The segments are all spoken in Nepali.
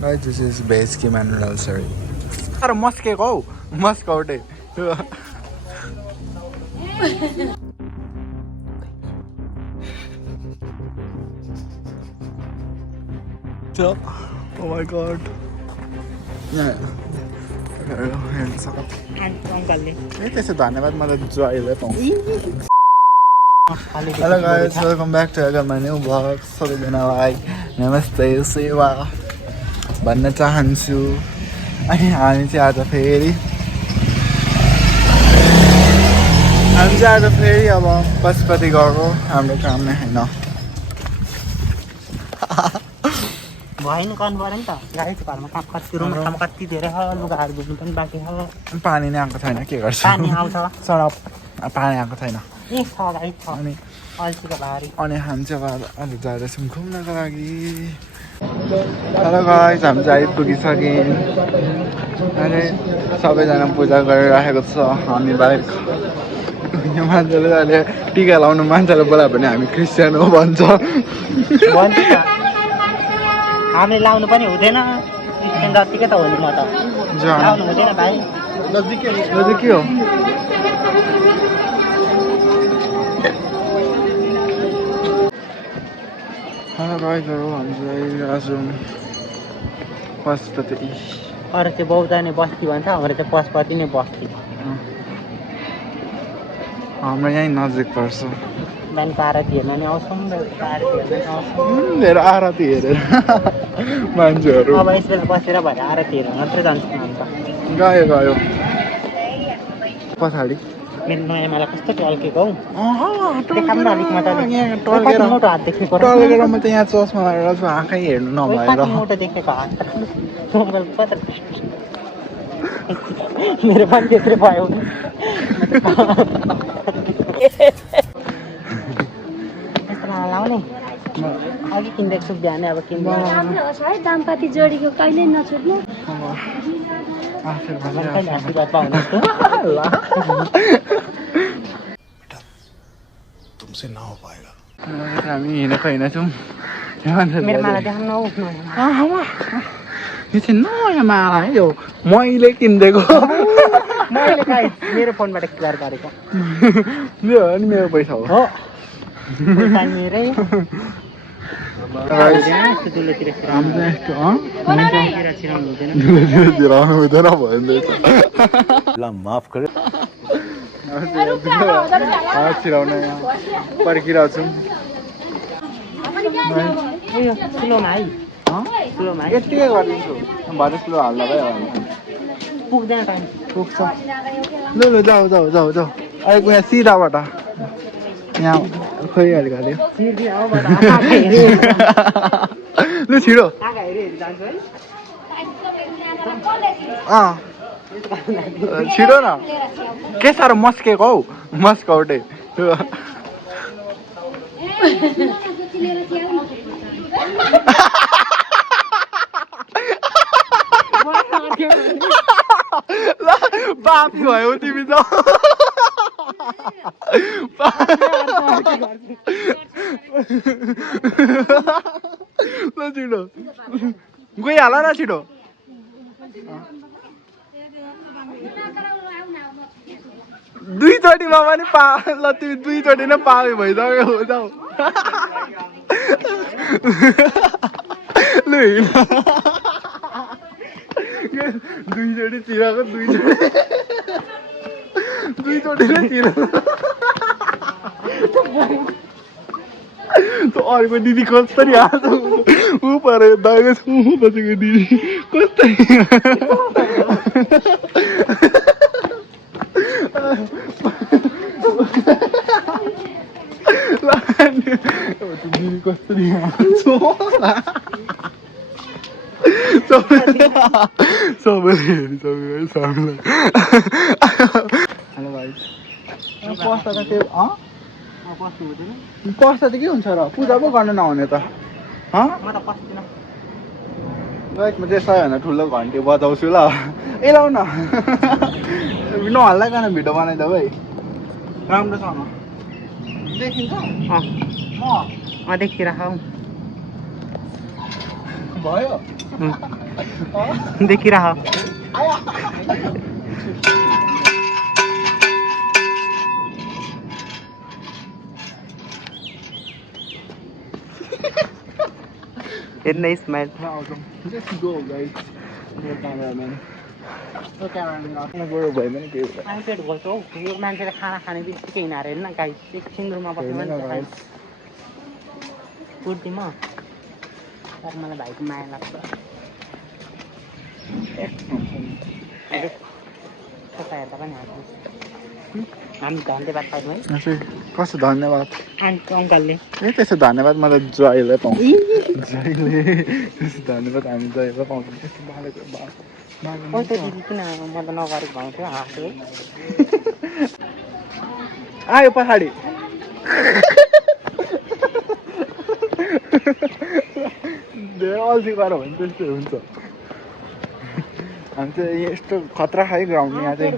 Guys, this is base Kim and nursery. अरे मस्केको हौ मस्कौटे Oh my god. त्यसो धन्यवाद मलाई जोइले पाउँ hello guys welcome back to अगमा न्यू भ्लग सबैजनालाई नमस्ते सेवा भन्न चाहन्छु अनि हामी चाहिँ आज फेरि अब पशुपति गएको हाम्रो काम नै होइन भएन गर्नु पर्यो नि त गाईको घरमा काम कति रुममा काम कति धेरै छ लुगाहरू धुनु पनि बाँकी छ पानी नै आएको छैन के गर्छु पानी आउँछ सरप पानी आएको छैन ए छ गाई छ अनि अल्छीको भारी अनि हामी चाहिँ अब अहिले जाँदैछौँ घुम्नको लागि हेलो गाइस हामी चाहिँ आइपुगिसक्यौँ अनि सबैजना पूजा गरिराखेको छ हामी बाहेक यो मान्छेले अहिले टिका लाउनु मान्छेलाई बोलायो भने हामी क्रिस्चियन हो भन्छ हामीले लाउनु पनि हुँदैन क्रिस्चियन जतिकै त हो नि म त लाउनु हुँदैन भाइ नजिकै हो हेलो गाइसहरू हामी चाहिँ आज पशुपति अरू चाहिँ बौद्ध नै बस्ती भन्छ हाम्रो चाहिँ पशुपति नै बस्ती हाम्रो यहीँ नजिक पर्छ बिहानको आरती हेर्न नि आउँछौँ बेलुका आरती हेर्न नि आउँछौँ धेरै आरती हेरेर मान्छेहरू अब यसबेला बसेर भएर आरती हेर्न मात्रै जान्छौँ अन्त गयो पछाडि मेरो नयाँ माला कस्तो टल्केको हौ देखाउँ न अलिक मजाले मोटो हात देखेको टल्केर म त यहाँ चस्मा लगाएर छु आँखै हेर्नु नभएर मोटो देखेको हात मेरो पनि त्यसरी भयो लाउने अघि किन्दैछु छु बिहानै अब किन्नु राम्रो छ है दामपाती जोडीको कहिले नछुट्नु आशीर्वाद पाउनु तुमसे ना हो पाएगा हामी हिँडेको हिँडेछौँ मेरो माला देखाउन न यो चाहिँ नयाँ माला है यो मैले किनिदिएको मैले खाएँ मेरो फोनबाट क्लियर गरेको मेरो हो नि मेरो पैसा हो मेरै माफ गर छिराउन पर्खिरहेको छौँ ठुलोमा है ठुलोमा यतिकै गरिदिन्छु भरे ठुलो हाल्दा भयो पुग्दैन टाइम पुग्छ ल जाऊ अहिलेको यहाँ सिधाबाट यहाँ खोइहाल्यो अरे लु छिटो छिटो न के साह्रो मस्केको हौ मस्कौटे बापी भयो तिमी त ल छिटो गइहाल न छिटो दुईचोटिमा पनि ल तिमी दुईचोटि नै पाए भइसक्यो हो जाऊ ल दुईचोटि चिराको दुईचोटि नै चिराको त अर्को दिदी कसरी आएको ऊ पर दाइले छु बसेको दिदी कस्तै दिदी कसरी आएको सबैले हेरिसक्यो हामीलाई हेलो भाइ पस्दा त त्यो पस्दा त के हुन्छ र पूजा पो गर्न नहुने त गाइस म त्यसै होइन ठुलो घन्टी बजाउँछु ल ए लाउ न नहल्लाइकन भिडियो बनाइदेऊ है राम्रोसँग देखिन्छ देखिराख भयो देखिरह हेर्न smile Let's go, guys. No cameraman. No cameraman. गयो भयो भने के हुन्छ? हामी पेट खोल्छ हौ यो मान्छेले खाना खाने बित्तिकै हिँडाएर हेर्न गाई एकछिन रुममा बस्नु हेर्नु न मान्छे guys. कुर्ती म तर मलाई भाइको माया लाग्छ कता हेर्दा पनि हामी धन्यवाद पाइदिउँ है कस्तो धन्यवाद आन्टी अङ्कलले ए त्यसो धन्यवाद मलाई जयलाई पाउँछ जयले त्यस्तो धन्यवाद हामी जयलाई पाउँछौँ त्यस्तो बालेको ओ त्यो दिदी किन म त नगरेको भाउँथ्यो हाँस्यो है आयो पछाडि धेरै अल्छी गर भने त्यस्तो हुन्छ हामी चाहिँ यस्तो खतरा खायो ग्राउन्ड यहाँ चाहिँ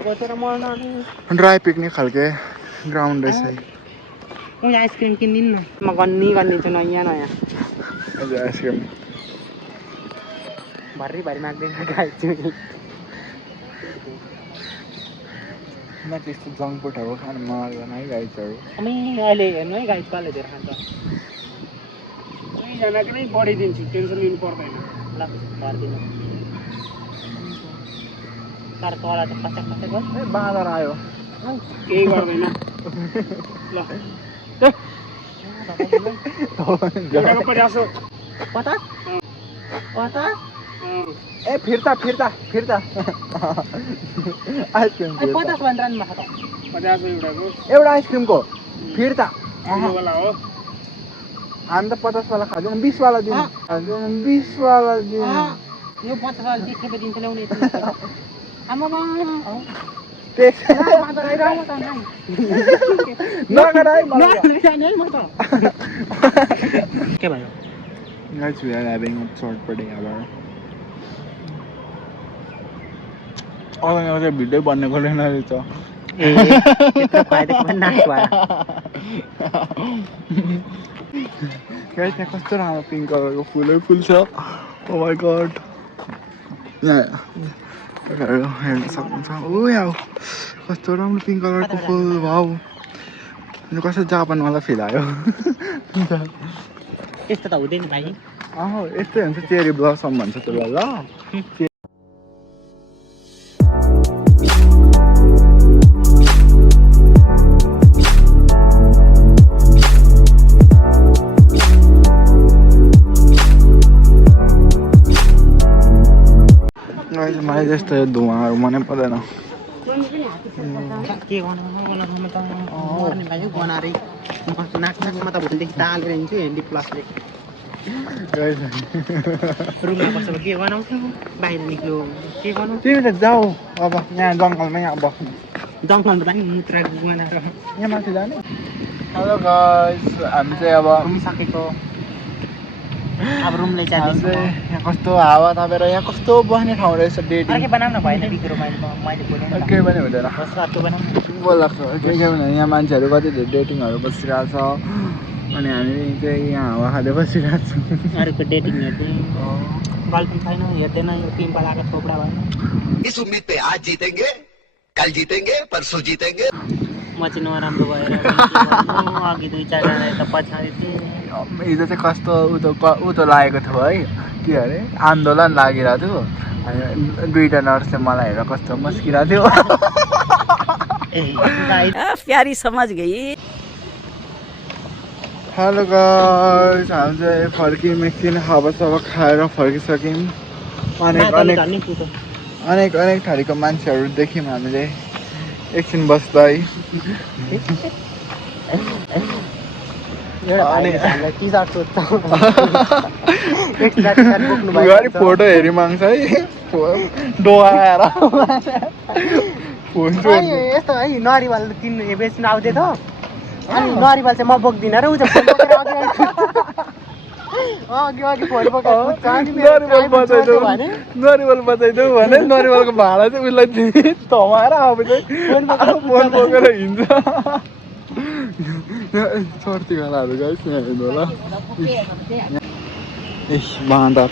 ड्राई पिकनिक खालके ग्राउन्ड रहेछ है उयो आइसक्रिम किनिदिनु न म गरिदिन्छु नयाँ नयाँ हजुर आइसक्रिम भर्री माग्दैन खाइछु म त्यस्तो जङ्क फुडहरू खानु मन लाग्दैन है गाइजहरू अनि अहिले हेर्नु है गाई पाले धेरै खान्छ दुईजनाको नै बढिदिन्छु टेन्सन लिनु पर्दैन ल भरिदिनु तर तला त खसा गयो ए बाँदर आयो केही गर्दैन ल ए फिर्ता आइसक्रिम पचास भन्नु एउटा आइसक्रिमको फिर्ता हामी त 50 वाला खाँदैन 20 वाला दिनु 20 वाला दिनु यो 50 वाला 30 रुपियाँ दिन्छ ल्याउने नगर है के भयो Guys, we are having a short party hour. अगाडि भिडियो बनेको रहेन रहेछ ए त्यत्रो खुवाइदिएको पनि नाच्छ गाइस यहाँ कस्तो राम्रो पिङ्क कलरको फुल छ ओ माई गॉड यहाँ हेर्न सक्नुहुन्छ ओ याउ कस्तो राम्रो पिङ्क कलरको फुल वाउ यो कस्तो जापानवाला फिल आयो त्यस्तो त हुँदैन भाइ यस्तै हुन्छ चेरी ब्लसम भन्छ त्यसलाई ल मलाई जस्तो धुवाहरू मनै पर्दैन के गर्नु त मर्ने भाइ बनाएर नाकमा त भोलिदेखि तालेर हिँड्छु हेन्डी प्लसले रुममा बसेर के बनाउँछु बाहिर निक्ल्यो के गर्नु तिमी त जाऊ अब यहाँ जङ्गलमा यहाँ बस्नु जङ्गलमा पनि मुत्रा बनाएर यहाँ माथि जाने हेलो गाइस हामी चाहिँ अब घुमिसकेको अब रुमले हामी चाहिँ यहाँ कस्तो हावा थापेर यहाँ कस्तो बस्ने ठाउँ रहेछ डेटिङ के बनाउन भएन बिग्रो मैले बोलेँ केही पनि हुँदैन रातो बनाउनु बोलाएको के भने यहाँ मान्छेहरू कति धेरै डेटिङहरू बसिरहेको छ अनि हामी चाहिँ यहाँ हावा खाँदै बसिरहेको छौँ अरूको डेटिङ हेर्दै गर्लफ्रेन्ड छैन हेर्दैन यो पिम्पल आएको थोपडा भएन इस उम्मीद पे आज जीतेंगे कल जीतेंगे परसों जीतेंगे म चाहिँ नराम्रो भएर अघि 2-4 जना यता पछाडि थिएँ हिजो चाहिँ कस्तो उतो लागेको थियो है के अरे आन्दोलन लागिरहेको थियो अनि दुईवटा नर्सले मलाई हेरेर कस्तो मस्किरहेको थियो प्यारी समझ गई हेलो गाइस हामी चाहिँ फर्क्यौँ एकछिन हावासावा खाएर फर्किसक्यौँ अनेक थरीको मान्छेहरू देख्यौँ हामीले एकछिन बस्दै फोटो हेरि माग्छ है डोगाएर यस्तो है नरिवल किन्नु बेच्नु आउँदै त अनि नरिवल चाहिँ म बोक्दिनँ र ऊ चाहिँ अघि फोन नरिवल बजाइदेऊ भने नरिवलको भाडा चाहिँ उसलाई थमाएर अब चाहिँ फोन बोकेर हिँड्छ चर्ती गालाहरू गाइस यहाँ हेर्नु होला ए बाँदर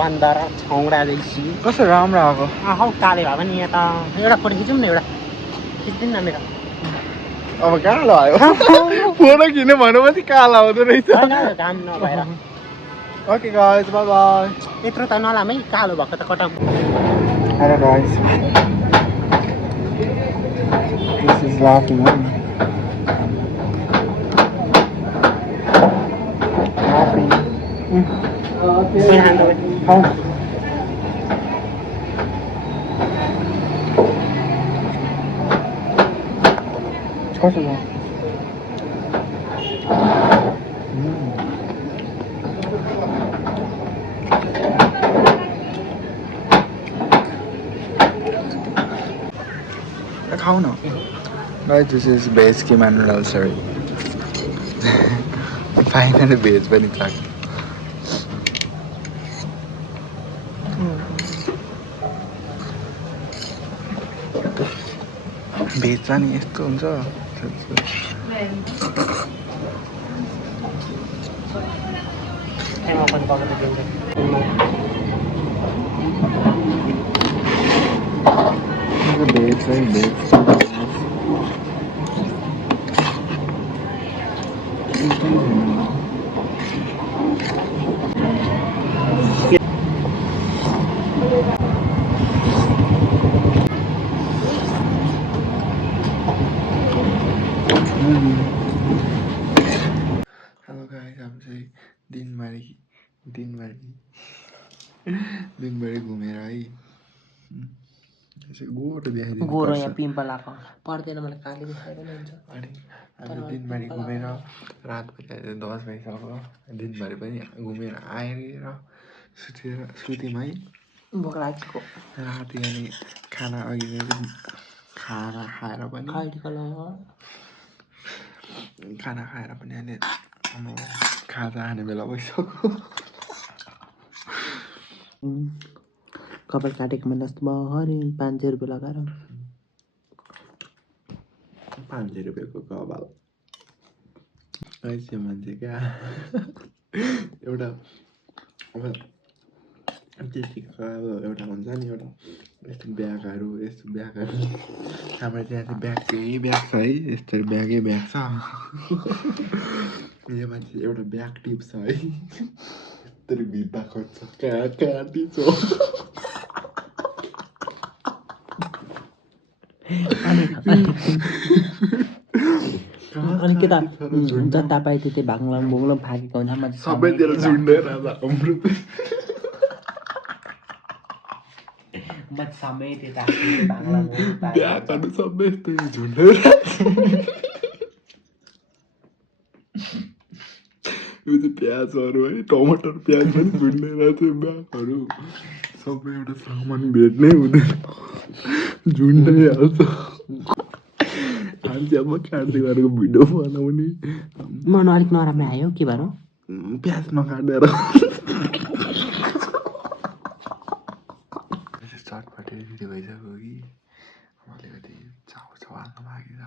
बन्दर छौडा जैसी कस्तो राम्रो आएको हौ काले भए पनि यहाँ त एउटा फोटो खिचौँ न एउटा खिच्दिन न मेरो अब कालो आयो फोटो खिच्नु भनेपछि कालो आउँदो रहेछ होइन घाम नभएर ओके गाइस बाइ बाइ यत्रो त नलामै कालो भएको त कटा हेलो गाइस दिस इज लाफिङ कस्तो छ खाऊ न गाइस दिस इज भेज किमा नुडल्स सरी फाइनली भेज पनि पाक्यो भेज चाहिँ यस्तो हुन्छ भेज है भेज हेलो गाइस हम चाहिँ दिनभरि घुमेर है गोटो देखाइदिनु गोरो पर्छ यहाँ पिम्पल आएको पर्दैन मलाई काली देखाएर पनि हुन्छ अनि हामी दिनभरि घुमेर रातभरि 10 बजीसम्म दिनभरि पनि घुमेर आएर सुत्यौँ है भोक लागेको राति अनि खाना अघि नै खाना खाएर पनि अहिले हाम्रो खाजा खाने बेला भइसक्यो कपाल काटेको मैले जस्तो भयो 500 रुपियाँ लगाएर 500 रुपियाँको कपाल ऐसे मान्छे क्या एउटा अब त्यतिको अब एउटा हुन्छ नि एउटा यस्तो ब्यागहरू हाम्रो त्यहाँ चाहिँ ब्यागकै ब्याग छ है यस्तो ब्यागै ब्याग छ यो मान्छे एउटा ब्याग टिप्छ है यत्रो भित्ता खोज्छ कहाँ टिप्छ अनि के त जता पाए त्यति भाङलाङ भुङलाङ फाकेको हुन्छ म सबैतिर झुन्डेर हाम्रो म सबै त्यता भाङलाङ ब्यागहरू सबै यस्तै झुन्डेर यो चाहिँ प्याजहरू है टमाटर प्याज पनि झुन्डेर चाहिँ ब्यागहरू सबै एउटा सामान भेट्नै हुँदैन झुन्डै हाल्छ हामी चाहिँ अब काट्दै गरेको भिडियो बनाउने मन अलिक नराम्रो आयो के भएर प्याज नकाटेर चटपटे रेडी भइसक्यो कि अलिकति चाउ हाल्नु बाँकी छ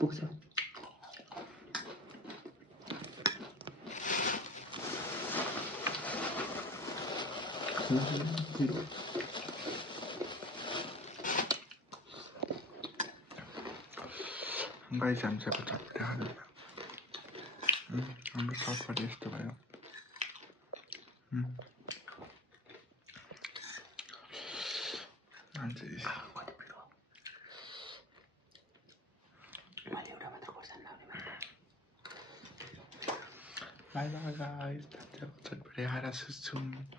पुग्छ गाइस हामी चाहिँ चटपटे खानु हाम्रो चटपटे यस्तो भयो मैले एउटा मात्र खोर्सानी लाउने मात्र Bye bye guys. That's it. Very hard to